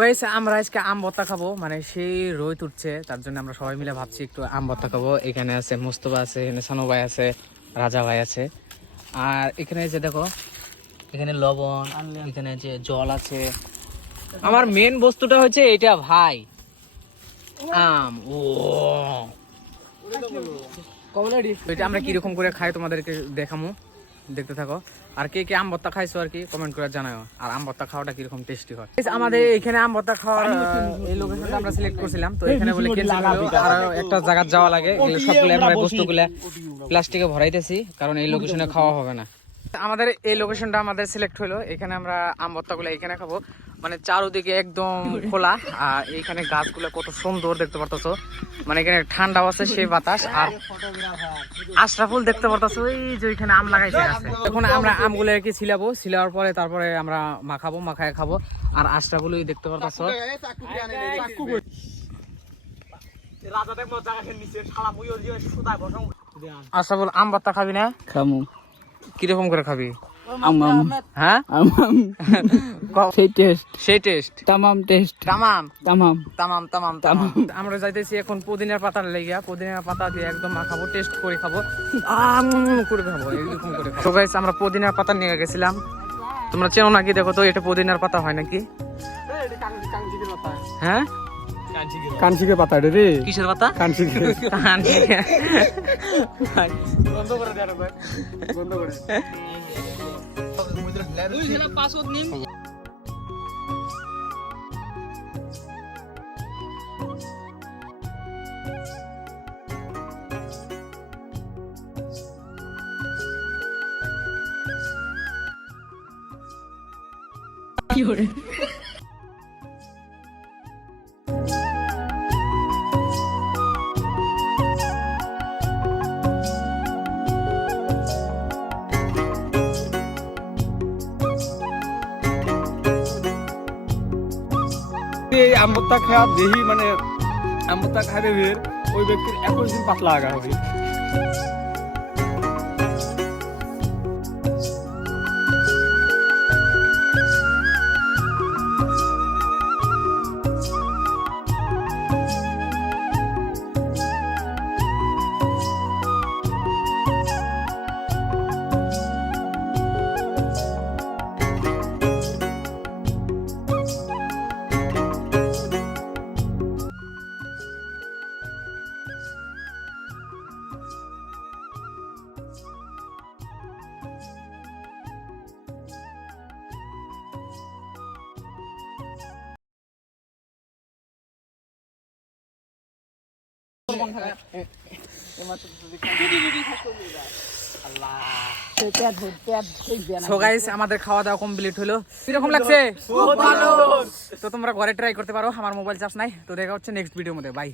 Guys আমরা আজকে আম ভর্তা খাব। মানে সেই রোদ উঠছে তার জন্য আমরা সবাই মিলে ভাবছি একটু আম ভর্তা খাব। এখানে আছে মুস্তফা আছে এখানে সানু ভাই আছে রাজা ভাই আছে। আর এখানে যে দেখো এখানে লবণ এখানে যে জল আছে। আমার মেন বস্তুটা হচ্ছে এটা ভাই। আম ও। এটা আমরা কীরকম করে খাই তোমাদেরকে দেখামু? দেখতে থাকো। আর কে কে আম ভর্তা খাইছো আর কি কমেন্ট করে জানাও আর আম ভর্তা খাওয়াটা কীরকম টেস্টি হয়? আমাদের এখানে আম ভর্তা খাওয়ার এই লোকেশনটা আমরা সিলেক্ট করছিলাম। তো এখানে বলে কে। আর একটা জায়গা যাওয়া লাগে এগুলো সবগুলো আমরা বস্তুগুলো প্লাস্টিকে ভরাইতেছি, কারণ এই লোকেশনে খাওয়া হবে না। আমাদের এই লোকেশনটা আমাদের সিলেক্ট হলো। এখানে আমরা আম ভর্তাগুলো এখানে খাব। মানে চারোদিকে একদম খোলা। আর এইখানে গাছগুলো কত সুন্দর দেখতে পারতেছো। মানে এখানে ঠান্ডাও আছে সেই বাতাস। আর আশরাফুল দেখতে পারতেছো ওই যে ওইখানে আম লাগাইছে আছে এখন আমরা আমগুলো আর কি ছিলাবো। ছিলাবার পরে তারপরে আমরা মাখাবো মাখায় খাব। আর আশরাফুল ওই দেখতে পারতেছো। আশরাফুল আম ভর্তা খাবি না? খামু। কীরকম করে খাবি? আম আম। হ্যাঁ? সেই টেস্ট সেই টেস্ট তামাম টেস্ট তামাম? তামাম। তামাম তামাম তামাম। আমরা যাইতেছি এখন পুদিনার পাতার লেগিয়া। পুদিনার পাতা দিয়ে একদম মাখাবো টেস্ট করে খাব। আম করে খাব এরকম করে তো গাইস আমরা পুদিনার পাতা নিয়ে গেছিলাম। তোমরা চেনো নাকি? দেখো তো এটা পুদিনার পাতা হয় নাকি? হ্যাঁ? কানসিকে পাতা রে। কিসের পাতা? কানসিকে বন্ধ করে দেয় বন্ধ করে? এই আমবত্তা খাওয়া দেহি মানে আমবত্তা খাইতে ওই ব্যক্তির একুশ দিন পাতলা আগা হবে আমাদের খাওয়া দাওয়া কমপ্লিট হলো। কীরকম লাগছে? তো তোমরা ঘরে ট্রাই করতে পারো আমার মোবাইল চার্জ নাই। তো দেখা হচ্ছে নেক্সট ভিডিও মধ্যে। বাই